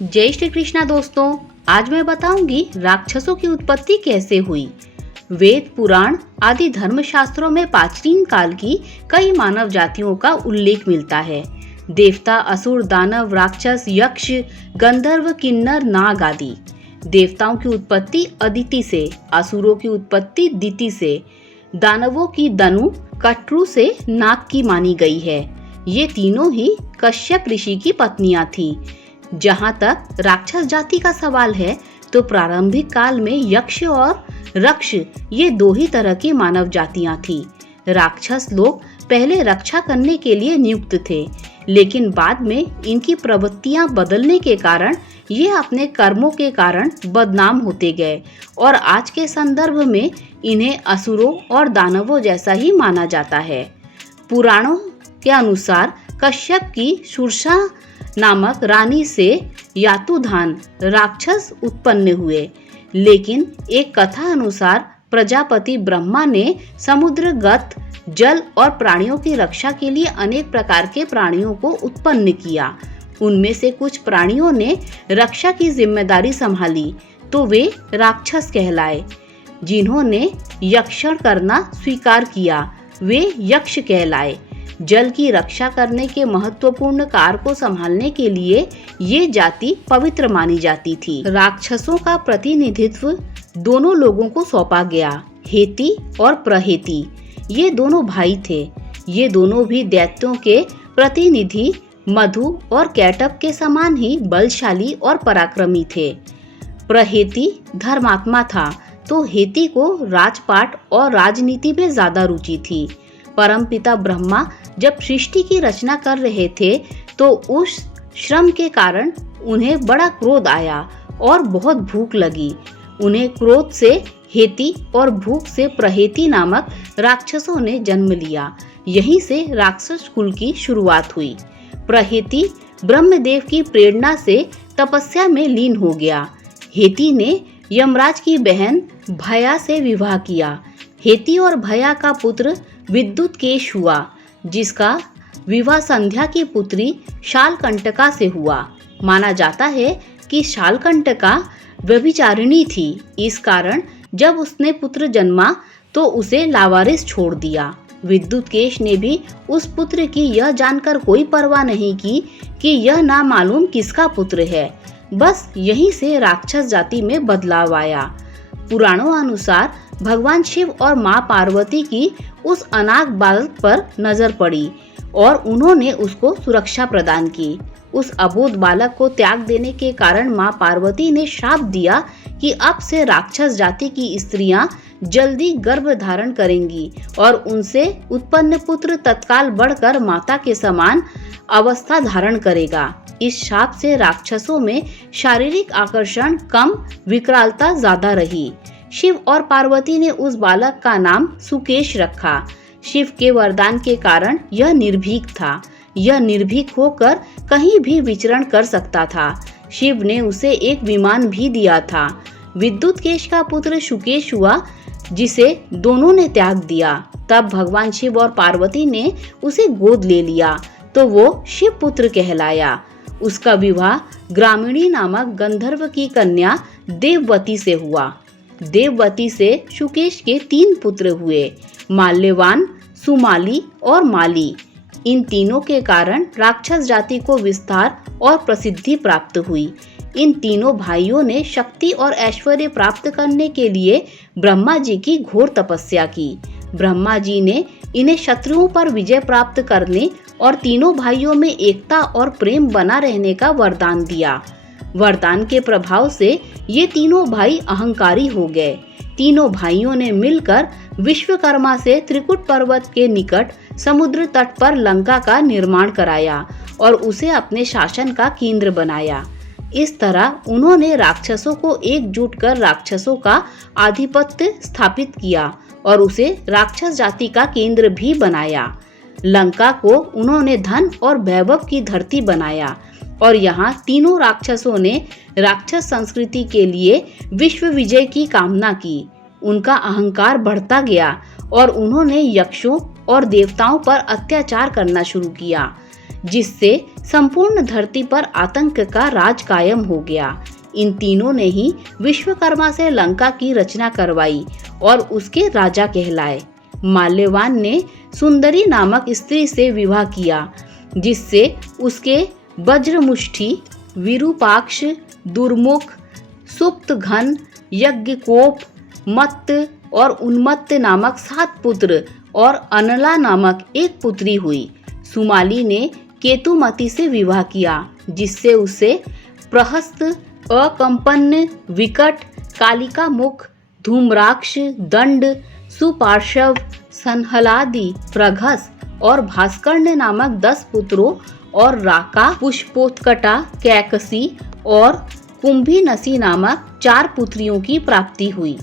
जय श्री कृष्णा दोस्तों, आज मैं बताऊंगी राक्षसों की उत्पत्ति कैसे हुई। वेद, पुराण आदि धर्म शास्त्रों में प्राचीन काल की कई मानव जातियों का उल्लेख मिलता है। देवता, असुर, दानव, राक्षस, यक्ष, गंधर्व, किन्नर, नाग आदि। देवताओं की उत्पत्ति अदिति से, असुरों की उत्पत्ति दिति से, दानवों की दनु, कट्रु से, नाग की मानी गई है। ये तीनों ही कश्यप ऋषि की पत्नियां थीं। जहाँ तक राक्षस जाति का सवाल है तो प्रारंभिक काल में यक्ष और रक्ष ये दो ही तरह की मानव जातियां थी। राक्षस लोग पहले रक्षा करने के लिए नियुक्त थे, लेकिन बाद में इनकी प्रवृत्तियां बदलने के कारण ये अपने कर्मों के कारण बदनाम होते गए और आज के संदर्भ में इन्हें असुरों और दानवों जैसा ही माना जाता है। पुराणों के अनुसार कश्यप की सुरसा नामक रानी से यातुधान राक्षस उत्पन्न हुए, लेकिन एक कथा अनुसार प्रजापति ब्रह्मा ने समुद्रगत जल और प्राणियों की रक्षा के लिए अनेक प्रकार के प्राणियों को उत्पन्न किया। उनमें से कुछ प्राणियों ने रक्षा की जिम्मेदारी संभाली तो वे राक्षस कहलाए। जिन्होंने यक्षण करना स्वीकार किया वे यक्ष कहलाए। जल की रक्षा करने के महत्वपूर्ण कार्य को संभालने के लिए ये जाति पवित्र मानी जाती थी। राक्षसों का प्रतिनिधित्व दोनों लोगों को सौंपा गया, हेति और प्रहेति। ये दोनों भाई थे। ये दोनों भी दैत्यों के प्रतिनिधि मधु और कैटब के समान ही बलशाली और पराक्रमी थे। प्रहेति धर्मात्मा था तो हेति को राजपाट और राजनीति में ज्यादा रुचि थी। परमपिता ब्रह्मा जब सृष्टि की रचना कर रहे थे तो उस श्रम के कारण उन्हें बड़ा क्रोध आया और बहुत भूख लगी। उन्हें क्रोध से हेति और भूख से प्रहेति नामक राक्षसों ने जन्म लिया। यहीं से राक्षस कुल की शुरुआत हुई। प्रहेति ब्रह्मदेव की प्रेरणा से तपस्या में लीन हो गया। हेति ने यमराज की बहन भया से विवाह किया। हेति और भया का पुत्र विद्युत्केश हुआ, जिसका विवाह संध्या की पुत्री शालकंटका से हुआ। माना जाता है कि शालकंटका व्यभिचारिणी थी। इस कारण जब उसने पुत्र जन्मा तो उसे लावारिस छोड़ दिया। विद्युत्केश ने भी उस पुत्र की यह जानकर कोई परवाह नहीं की कि यह ना मालूम किसका पुत्र है। बस यहीं से राक्षस जाति में बदलाव आया। पुराणों अनुसार भगवान शिव और माँ पार्वती की उस अनाथ बालक पर नजर पड़ी और उन्होंने उसको सुरक्षा प्रदान की। उस अबोध बालक को त्याग देने के कारण माँ पार्वती ने श्राप दिया कि अब से राक्षस जाति की स्त्रियां जल्दी गर्भ धारण करेंगी और उनसे उत्पन्न पुत्र तत्काल बढ़कर माता के समान अवस्था धारण करेगा। इस शाप से राक्षसों में शारीरिक आकर्षण कम, विकरालता ज्यादा रही। शिव और पार्वती ने उस बालक का नाम सुकेश रखा। शिव के वरदान के कारण यह निर्भीक था। यह निर्भीक होकर कहीं भी विचरण कर सकता था। शिव ने उसे एक विमान भी दिया था। विद्युत्केश का पुत्र सुकेश हुआ, जिसे दोनों ने त्याग दिया। तब भगवान शिव और पार्वती ने उसे गोद ले लिया तो वो शिव पुत्र कहलाया। उसका विवाह ग्रामीणी नामक गंधर्व की कन्या देववती से हुआ। देववती से सुकेश के 3 पुत्र हुए, माल्यवान, सुमाली और माली। इन तीनों के कारण राक्षस जाति को विस्तार और प्रसिद्धि प्राप्त हुई। इन तीनों भाइयों ने शक्ति और ऐश्वर्य प्राप्त करने के लिए ब्रह्मा जी की घोर तपस्या की। ब्रह्मा जी ने इन्हें शत्रुओं पर विजय प्राप्त करने और तीनों भाइयों में एकता और प्रेम बना रहने का वरदान दिया। वरदान के प्रभाव से ये तीनों भाई अहंकारी हो गए। तीनों भाइयों ने मिलकर विश्वकर्मा से त्रिकुट पर्वत के निकट समुद्र तट पर लंका का निर्माण कराया और उसे अपने शासन का केंद्र बनाया। इस तरह उन्होंने राक्षसों को एकजुट कर राक्षसों का आधिपत्य स्थापित किया और उसे राक्षस जाति का केंद्र भी बनाया। लंका को उन्होंने धन और वैभव की धरती बनाया और यहाँ तीनों राक्षसों ने राक्षस संस्कृति के लिए विश्व विजय की कामना की। उनका अहंकार बढ़ता गया और उन्होंने यक्षों और देवताओं पर अत्याचार करना शुरू किया, जिससे संपूर्ण धरती पर आतंक का राज कायम हो गया। इन तीनों ने ही विश्वकर्मा से लंका की रचना करवाई और उसके राजा कहलाए। माल्यवान ने सुंदरी नामक स्त्री से विवाह किया, जिससे उसके वज्रमुष्टि, विरूपाक्ष, दुर्मुख, सुप्तघन, यज्ञकोप, मत्त और उन्मत्त नामक 7 पुत्र और अनला नामक 1 पुत्री हुई। सुमाली ने केतुमती से विवाह किया, जिससे उसे प्रहस्त, अकंपन्न, विकट, कालिका मुख, धूम्राक्ष, दंड, सुपार्श्व, संहलादि, प्रघस और भास्कर्ण्य नामक 10 पुत्रों और राका, पुष्पोत्कटा, कैकसी और कुंभीनसी नामक 4 पुत्रियों की प्राप्ति हुई।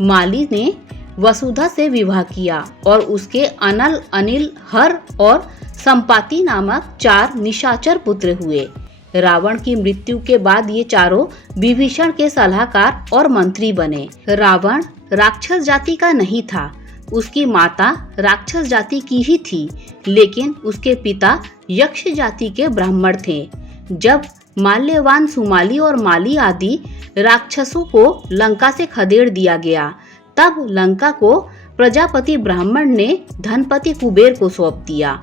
माली ने वसुधा से विवाह किया और उसके अनल, अनिल, हर और संपाति नामक 4 निशाचर पुत्र हुए। रावण की मृत्यु के बाद ये चारों विभीषण के सलाहकार और मंत्री बने। रावण राक्षस जाति का नहीं था, उसकी माता राक्षस जाति की ही थी, लेकिन उसके पिता यक्ष जाति के ब्राह्मण थे। जब माल्यवान, सुमाली और माली आदि राक्षसों को लंका से खदेड़ दिया गया, तब लंका को प्रजापति ब्राह्मण ने धनपति कुबेर को सौंप दिया।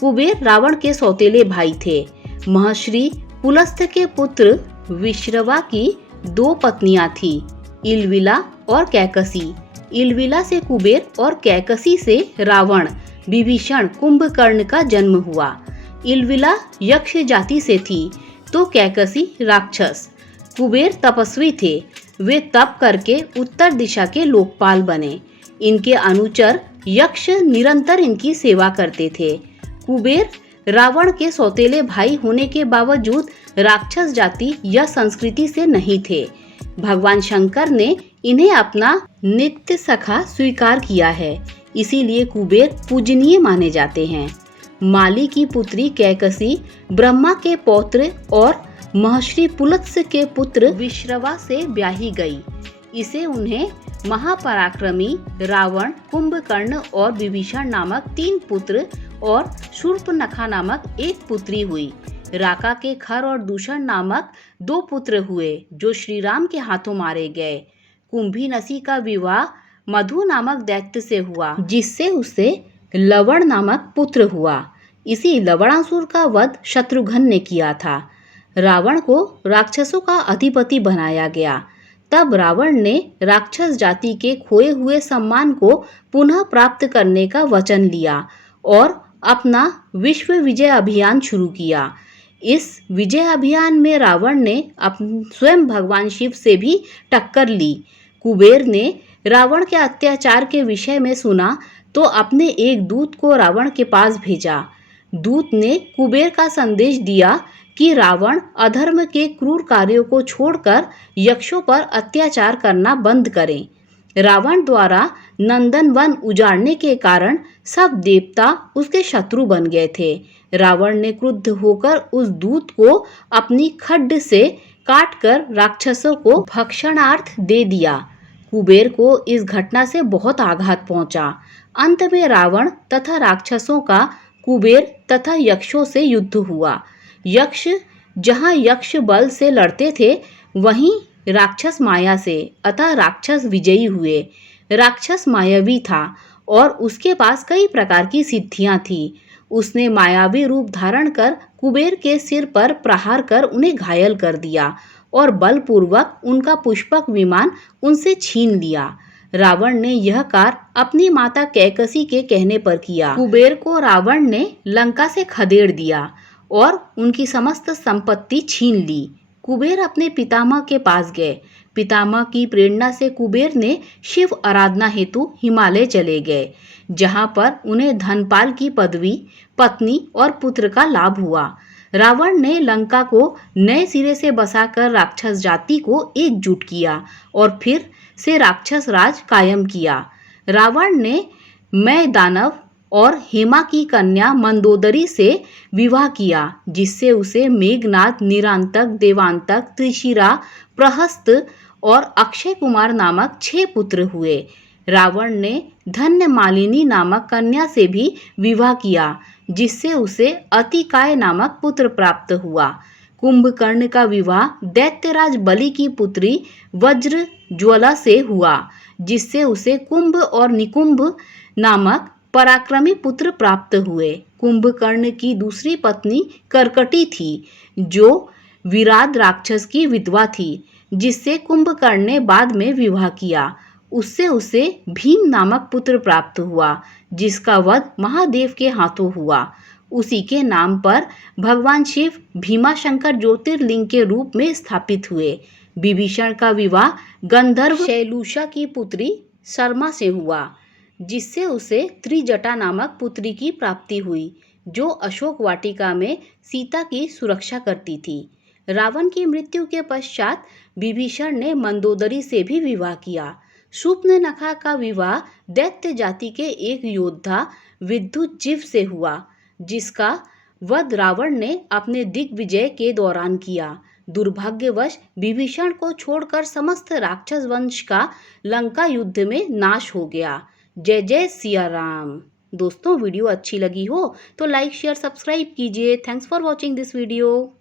कुबेर रावण के सौतेले भाई थे। महर्षि पुलस्त्य के पुत्र विश्रवा की 2 पत्नियां थीं, इलविला और कैकसी। इलविला से कुबेर और कैकसी से रावण, विभीषण, कुंभकर्ण का जन्म हुआ। इलविला यक्ष जाति से थी तो कैकसी राक्षस। कुबेर तपस्वी थे, वे तप करके उत्तर दिशा के लोकपाल बने। इनके अनुचर यक्ष निरंतर इनकी सेवा करते थे। कुबेर रावण के सौतेले भाई होने के बावजूद राक्षस जाति या संस्कृति से नहीं थे। भगवान शंकर ने इन्हें अपना नित्य सखा स्वीकार किया है, इसीलिए कुबेर पूजनीय माने जाते हैं। माली की पुत्री कैकसी ब्रह्मा के पौत्र और महर्षि पुलत्स्य के पुत्र विश्रवा से ब्याही गई। इसे उन्हें महापराक्रमी रावण, कुंभकर्ण और विभीषण नामक 3 पुत्र और शूर्पणखा नामक 1 पुत्री हुई। राका के खर और दूषण नामक 2 पुत्र हुए, जो श्री राम के हाथों मारे गए। कुंभीनसी का विवाह मधु नामक दैत्य से हुआ, जिससे उसे लवण नामक पुत्र हुआ। इसी लवणासुर का वध शत्रुघ्न ने किया था। रावण को राक्षसों का अधिपति बनाया गया। तब रावण ने राक्षस जाति के खोए हुए सम्मान को पुनः प्राप्त करने का वचन लिया और अपना विश्व विजय अभियान शुरू किया। इस विजय अभियान में रावण ने स्वयं भगवान शिव से भी टक्कर ली। कुबेर ने रावण के अत्याचार के विषय में सुना तो अपने एक दूत को रावण के पास भेजा। दूत ने कुबेर का संदेश दिया कि रावण अधर्म के क्रूर कार्यों को छोड़कर यक्षों पर अत्याचार करना बंद करें। रावण द्वारा नंदन वन उजाड़ने के कारण सब देवता उसके शत्रु बन गए थे। रावण ने क्रुद्ध होकर उस दूत को अपनी खड्ड से काटकर राक्षसों को भक्षणार्थ दे दिया। कुबेर को इस घटना से बहुत आघात पहुंचा। अंत में रावण तथा राक्षसों का कुबेर तथा यक्षों से युद्ध हुआ। यक्ष जहाँ यक्ष बल से लड़ते थे, वहीं राक्षस माया से, अतः राक्षस विजयी हुए। राक्षस मायावी था और उसके पास कई प्रकार की सिद्धियां थी। उसने मायावी रूप धारण कर कुबेर के सिर पर प्रहार कर उन्हें घायल कर दिया और बलपूर्वक उनका पुष्पक विमान उनसे छीन लिया। रावण ने यह कार्य अपनी माता कैकसी के कहने पर किया। कुबेर को रावण ने लंका से खदेड़ दिया और उनकी समस्त संपत्ति छीन ली। कुबेर अपने पितामह के पास गए। पितामह की प्रेरणा से कुबेर ने शिव आराधना हेतु हिमालय चले गए, जहां पर उन्हें धनपाल की पदवी, पत्नी और पुत्र का लाभ हुआ। रावण ने लंका को नए सिरे से बसाकर राक्षस जाति को एकजुट किया और फिर से राक्षस राज कायम किया। रावण ने मैं दानव और हेमा की कन्या मंदोदरी से विवाह किया, जिससे उसे मेघनाद, निरांतक, देवांतक, त्रिशिरा, प्रहस्त और अक्षय कुमार नामक 6 पुत्र हुए। रावण ने धन्य मालिनी नामक कन्या से भी विवाह किया, जिससे उसे अतिकाय नामक पुत्र प्राप्त हुआ। कुंभकर्ण का विवाह दैत्यराज बलि की पुत्री वज्र ज्वाला से हुआ, जिससे उसे कुंभ और निकुंभ नामक पराक्रमी पुत्र प्राप्त हुए। कुंभकर्ण की दूसरी पत्नी कर्कटी थी, जो विराट राक्षस की विधवा थी, जिससे कुंभकर्ण ने बाद में विवाह किया। उससे उसे भीम नामक पुत्र प्राप्त हुआ, जिसका वध महादेव के हाथों हुआ। उसी के नाम पर भगवान शिव भीमाशंकर ज्योतिर्लिंग के रूप में स्थापित हुए। विभीषण का विवाह गंधर्व शैलूषा की पुत्री शर्मा से हुआ, जिससे उसे त्रिजटा नामक पुत्री की प्राप्ति हुई, जो अशोक वाटिका में सीता की सुरक्षा करती थी। रावण की मृत्यु के पश्चात विभीषण ने मंदोदरी से भी विवाह किया। शूर्पणखा का विवाह दैत्य जाति के एक योद्धा विद्युजीव से हुआ, जिसका वध रावण ने अपने दिग्विजय के दौरान किया। दुर्भाग्यवश विभीषण को छोड़कर समस्त राक्षस वंश का लंका युद्ध में नाश हो गया। जय जय सिया राम। दोस्तों, वीडियो अच्छी लगी हो तो लाइक शेयर सब्सक्राइब कीजिए। Thanks for watching this video.